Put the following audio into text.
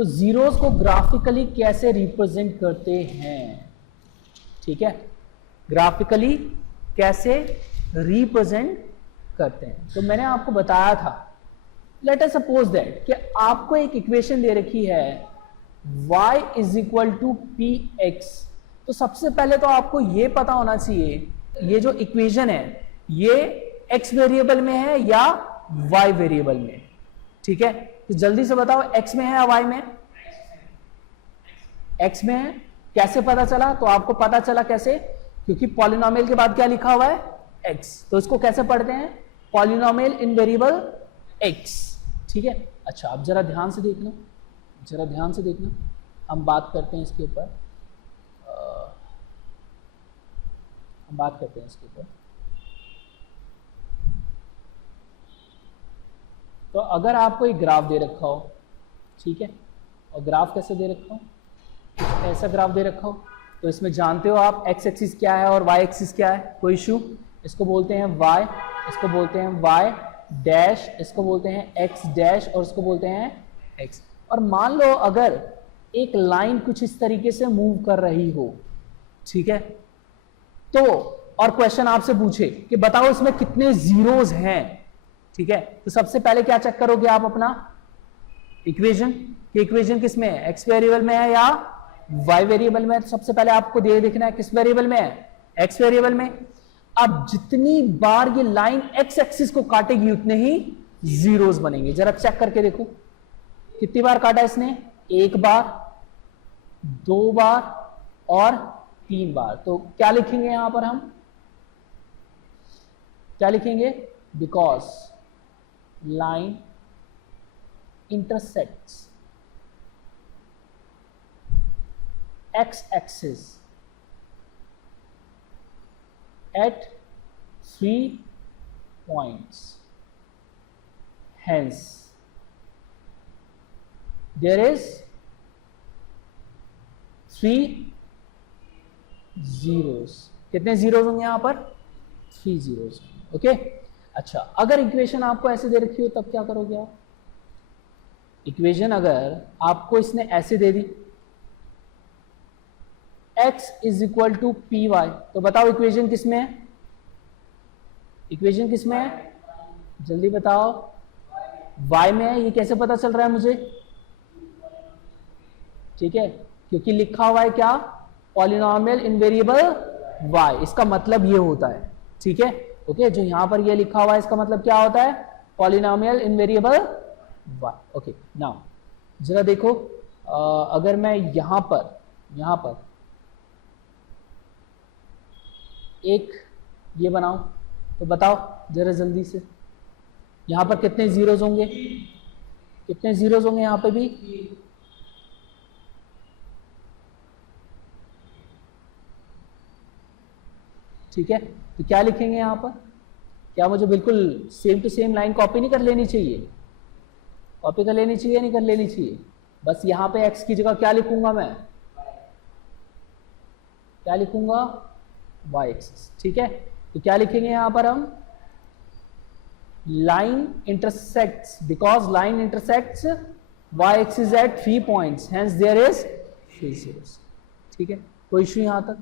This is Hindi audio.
तो जीरोस को ग्राफिकली कैसे रिप्रेजेंट करते हैं, ठीक है, ग्राफिकली कैसे रिप्रेजेंट करते हैं। तो मैंने आपको बताया था, लेट अस सपोज दैट कि आपको एक इक्वेशन दे रखी है y is equal to p x. तो सबसे पहले तो आपको ये पता होना चाहिए ये जो इक्वेशन है ये x वेरिएबल में है या y वेरिएबल में, ठीक है। तो जल्दी से बताओ x में है या y में? x में है। कैसे पता चला? तो आपको पता चला कैसे, क्योंकि पॉलिनोमियल के बाद क्या लिखा हुआ है? x। तो इसको कैसे पढ़ते हैं? पॉलिनोमियल इन वेरिएबल x, ठीक है। अच्छा, अब जरा ध्यान से देखना, जरा ध्यान से देखना, हम बात करते हैं इसके ऊपर, हम बात करते हैं इसके ऊपर। तो अगर आपको एक ग्राफ दे रखा हो, ठीक है, और ग्राफ कैसे दे रखा हो, ऐसा ग्राफ दे रखा हो, तो इसमें जानते हो आप x एक्सिस क्या है और y एक्सिस क्या है, कोई इशू? इसको बोलते हैं y, इसको बोलते हैं y डैश, इसको बोलते हैं x डैश और इसको बोलते हैं x। और मान लो अगर एक लाइन कुछ इस तरीके से मूव कर रही हो, ठीक है, तो और क्वेश्चन आपसे पूछे कि बताओ इसमें कितने जीरोस हैं, ठीक है, तो सबसे पहले क्या चेक करोगे आप? अपना इक्वेशन, कि इक्वेशन किस में है, x वेरिएबल में है या y वेरिएबल में है। तो सबसे पहले आपको देखना है किस वेरिएबल में है, x वेरिएबल में। अब जितनी बार ये लाइन x एक्सिस को काटेगी उतने ही जीरोस बनेंगे। जरा चेक करके देखो कितनी बार काटा इसने, एक बार, दो बार और तीन बार। तो क्या लिखेंगे यहां पर हम, क्या लिखेंगे? Because line intersects x axis at 3 points, hence there is 3 zeros। कितने जीरोस होंगे यहां पर? 3 zeros, ओके। अच्छा, अगर इक्वेशन आपको ऐसे दे रखी हो तब क्या करोगे आप? इक्वेशन अगर आपको इसने ऐसे दे दी, x is equal to p y, तो बताओ इक्वेशन किसमें है? इक्वेशन किसमें है? जल्दी बताओ। y में है। ये कैसे पता चल रहा है मुझे? ठीक है, क्योंकि लिखा हुआ है क्या? पॉलिनोमियल इन वेरिएबल y। इसका मतलब ये होता है, ठीक है, ओके। जो यहां पर ये लिखा हुआ है इसका मतलब क्या होता है? पॉलिनोमियल इन वेरिएबल y, ओके। नाउ जरा देखो, अगर मैं यहां पर एक ये बनाओ तो बताओ जरा जल्दी से, यहां पर कितने जीरोस होंगे? कितने जीरोस होंगे यहां पे भी? ठीक है, तो क्या लिखेंगे यहां पर? क्या मुझे बिल्कुल same to same line copy नहीं कर लेनी चाहिए? कॉपी कर लेनी चाहिए, नहीं कर लेनी चाहिए? बस यहां पे x की जगह क्या लिखूंगा मैं? क्या लिखूंगा? y एक्सिस, ठीक है। तो क्या लिखेंगे यहां पर हम? Line intersects, because line intersects y axis at 3 points, hence there is 3 zeros, ठीक है। कोई इश्यू यहां तक?